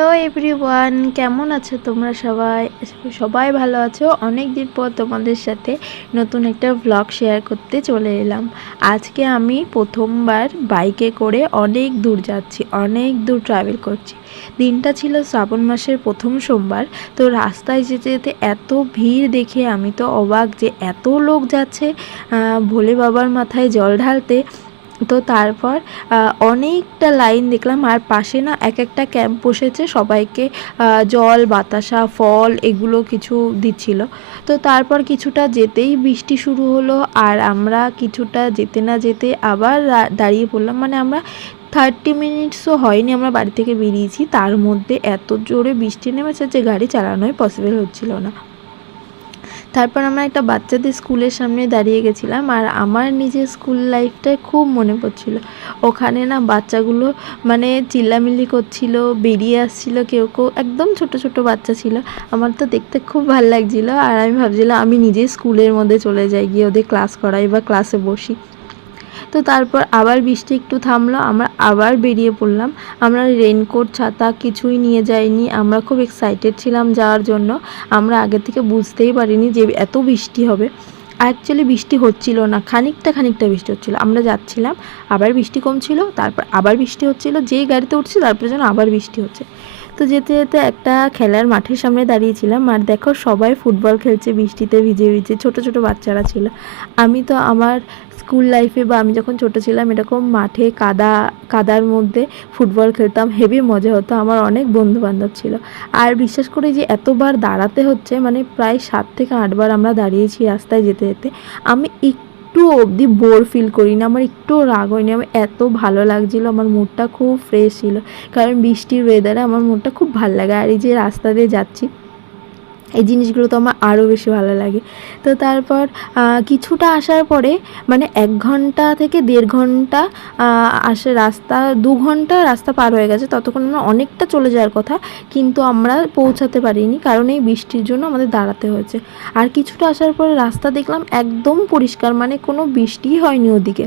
Hello everyone, কেমন আছো তোমরা সবাই? আশা করি সবাই ভালো আছো। অনেক দিন পর তোমাদের সাথে নতুন একটা ব্লগ শেয়ার করতে চলে এলাম। আজকে আমি প্রথমবার বাইকে করে অনেক দূর যাচ্ছি, অনেক দূর ট্রাভেল করছি। দিনটা ছিল শ্রাবণ মাসের প্রথম সোমবার। তো রাস্তায় যেতে যেতে এত ভিড় দেখে আমি তো অবাক যে এত লোক যাচ্ছে ভোলে বাবার মাথায় জল ঢালতে। তো তারপর অনেকটা লাইন দেখলাম, আর পাশে না এক একটা ক্যাম্প বসেছে, সবাইকে জল বাতাসা ফল এগুলো কিছু দিচ্ছিল। তো তারপর কিছুটা যেতেই বৃষ্টি শুরু হলো, আর আমরা কিছুটা যেতে না যেতে আবার দাঁড়িয়ে পড়লাম। মানে আমরা 30 মিনিটসও হয়নি আমরা বাড়ি থেকে বেরিয়েছি, তার মধ্যে এত জোরে বৃষ্টি নেমেছে যে গাড়ি চালানোই পসিবল হচ্ছিল না। তারপর আমরা একটা বাচ্চাদের স্কুলের সামনে দাঁড়িয়ে গেছিলাম, আর আমার নিজের স্কুল লাইফটায় খুব মনে পড়ছিল। ওখানে না বাচ্চাগুলো মানে চিল্লামিল্লি করছিল, বেরিয়ে আসছিল, কেউ কেউ একদম ছোট ছোট বাচ্চা ছিল। আমার তো দেখতে খুব ভালো লাগছিলো, আর আমি ভাবছিলাম আমি নিজেই স্কুলের মধ্যে চলে যাই, গিয়ে ওদের ক্লাস করাই বা ক্লাসে বসি। তো তারপর আবার বৃষ্টি একটু থামলো, আমরা আবার বেরিয়ে পড়লাম। আমরা রেনকোট ছাতা কিছুই নিয়ে যাইনি, আমরা খুব এক্সাইটেড ছিলাম যাওয়ার জন্য। আমরা আগে থেকে বুঝতেই পারিনি যে এত বৃষ্টি হবে। অ্যাকচুয়ালি বৃষ্টি হচ্ছিল না, খানিকটা বৃষ্টি হচ্ছিল। আমরা যাচ্ছিলাম, আবার বৃষ্টি কমছিল, তারপর আবার বৃষ্টি হচ্ছিল, যেই গাড়িতে উঠছি তারপর যেন আবার বৃষ্টি হচ্ছে। তো যেতে যেতে একটা খেলার মাঠের সামনে দাঁড়িয়েছিলাম, আর দেখো সবাই ফুটবল খেলছে বৃষ্টিতে ভিজে ভিজে, ছোট ছোট বাচ্চারা ছিল। আমি তো আমার স্কুল লাইফে বা আমি যখন ছোটো ছিলাম এরকম মাঠে কাদার মধ্যে ফুটবল খেলতাম, হেভি মজা হতো, আমার অনেক বন্ধু বান্ধব ছিল। আর বিশ্বাস করি যে এতবার দাঁড়াতে হচ্ছে, মানে প্রায় 7 থেকে 8 বার আমরা দাঁড়িয়েছি রাস্তায় যেতে যেতে। আমি একটু অবধি বোর ফিল করিনি, আমার একটুও রাগ হয়নি, আমার এত ভালো লাগছিলো, আমার মুডটা খুব ফ্রেশ ছিল। কারণ বৃষ্টির ওয়েদারে আমার মুডটা খুব ভালো লাগে, আর এই যে রাস্তা দিয়ে যাচ্ছি এই জিনিসগুলো তো আমার আরও বেশি ভালো লাগে। তো তারপর কিছুটা আসার পরে মানে 1 ঘন্টা থেকে 1.5 ঘন্টা আসে রাস্তা, 2 ঘন্টা রাস্তা পার হয়ে গেছে, ততক্ষণ আমরা অনেকটা চলে যাওয়ার কথা, কিন্তু আমরা পৌঁছাতে পারিনি কারণ এই বৃষ্টির জন্য আমাদের দাঁড়াতে হয়েছে। আর কিছুটা আসার পরে রাস্তা দেখলাম একদম পরিষ্কার, মানে কোনো বৃষ্টিই হয়নি ওদিকে।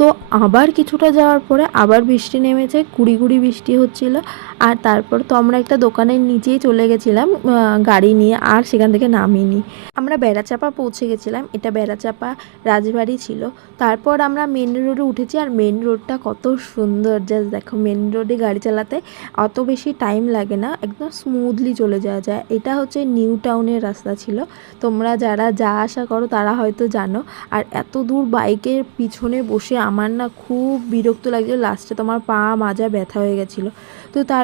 তো আবার কিছুটা যাওয়ার পরে আবার বৃষ্টি নেমেছে, গুঁড়ি গুঁড়ি বৃষ্টি হচ্ছিল। আর তারপর তো আমরা একটা দোকানের নিচেই চলে গেছিলাম গাড়ি নিয়ে, আর সেখান থেকে নামিনি। আমরা বেড়াচাপা পৌঁছে গেছিলাম, এটা বেড়াচাপা রাজবাড়ি ছিল। তারপর আমরা মেন রোডে উঠেছি, আর মেন রোডটা কত সুন্দর, জাস্ট দেখো মেন রোডে গাড়ি চালাতে অত বেশি টাইম লাগে না, একদম স্মুথলি চলে যাওয়া যায়। এটা হচ্ছে নিউ টাউনের রাস্তা ছিল, তোমরা যারা যা আসা করো তারা হয়তো জানো। আর এত দূর বাইকের পিছনে বসে আমার না খুব বিরক্ত লাগছিল, লাস্টে তোমার পা মাজা ব্যথা হয়ে গেছিলো। তো তার